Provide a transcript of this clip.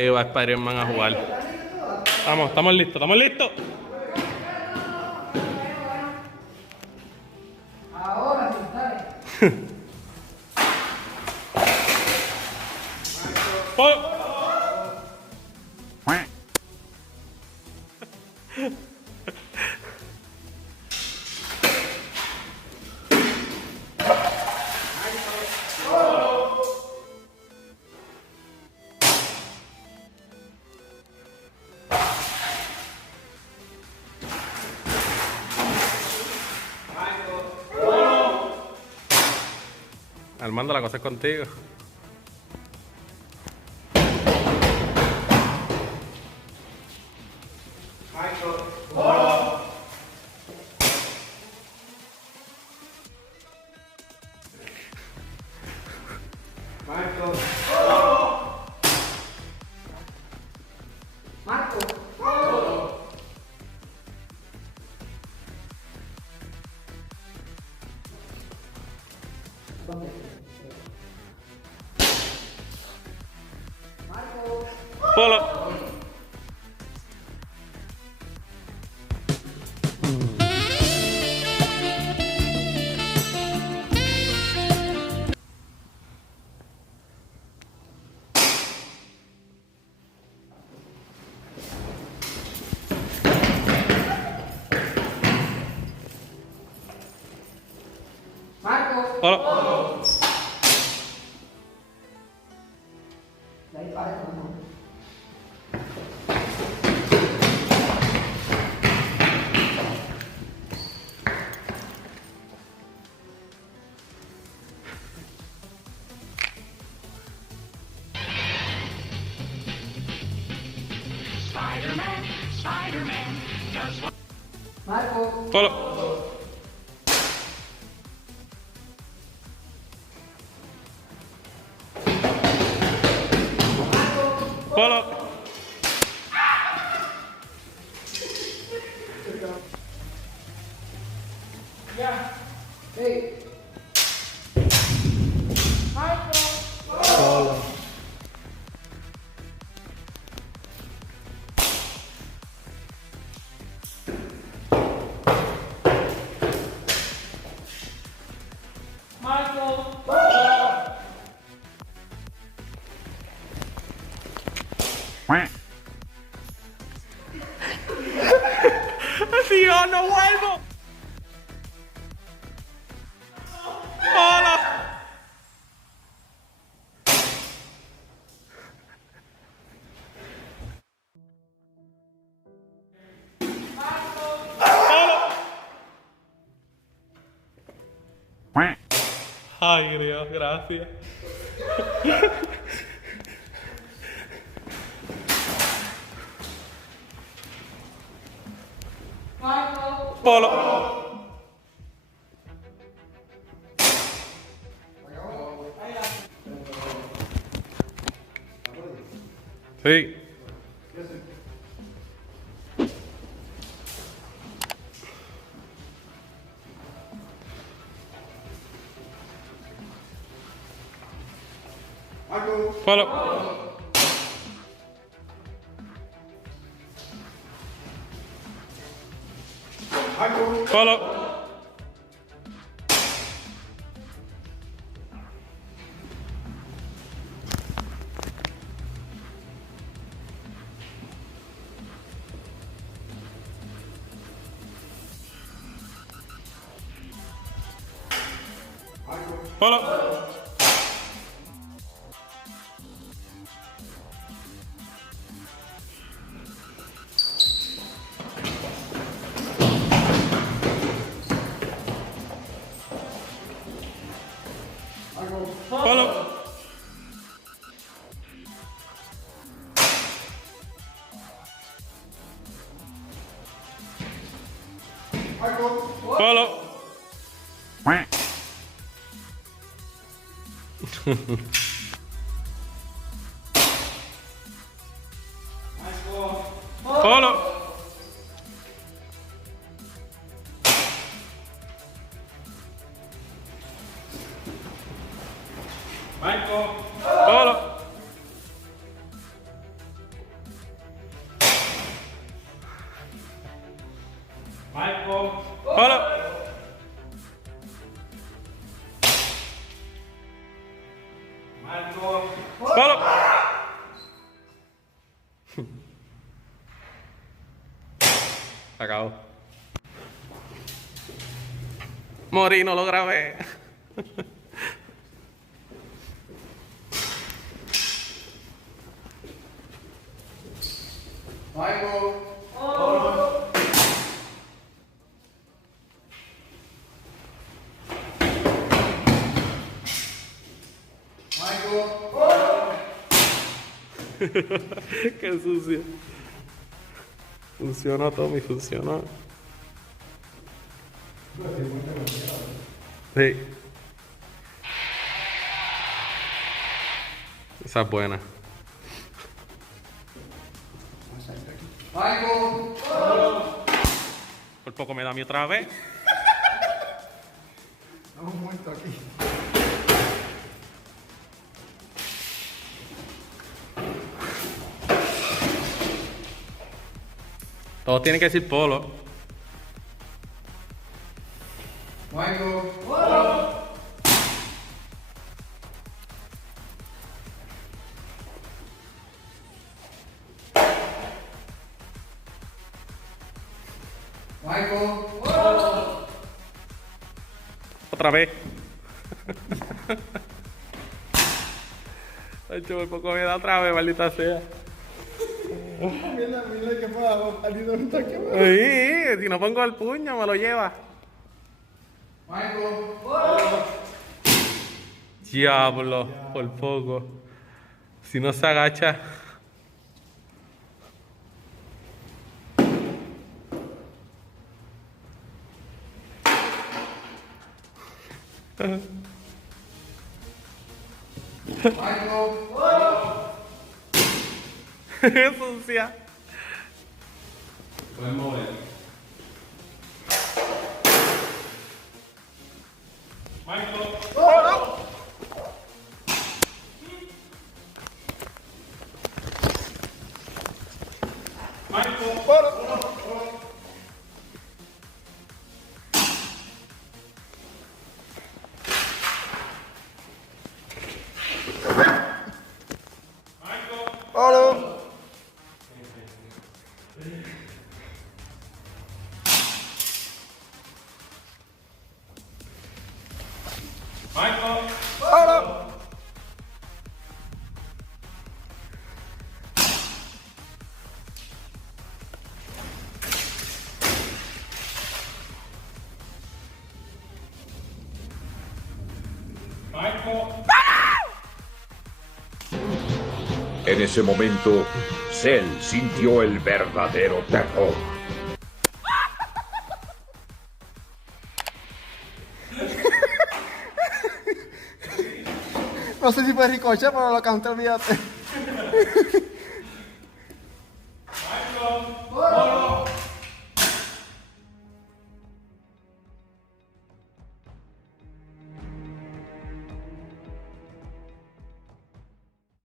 Ahí va Spider-Man a jugar. Estamos listos, estamos listos. Ahora sí, dale. Armando, la cosa es contigo. Polo. Marco. Polo. De ahí para eso, ¿no? Spider-Man, Spider-Man does what? Marco. Polo. Polo. Hey. Polo. Así yo no vuelvo. Hola. Ay, Dios, gracias. Polo. Sí. Polo. Polo. Polo. Polo. Polo. Polo. Polo. Michael. Polo. Michael. Polo. Se acabó. Morí, no lo grabé. Michael. Qué sucio. Funcionó, Tommy, funcionó. Sí. Esa es buena. Michael. Por poco me da mi otra vez. Estamos muertos aquí. Todos tienen que decir polo. Michael. Michael. Otra vez. Ay, por poco me da otra vez, maldita sea. Mira que pueda salir de un toque. Sí, si no pongo el puño, me lo lleva. Michael. Diablo, por poco. Si no se agacha. Michael. Es sucia. Puedes mover. Michael. Michael. Michael. En ese momento, Cell sintió el verdadero terror. No sé si fue ricoche, pero lo canté, olvídate.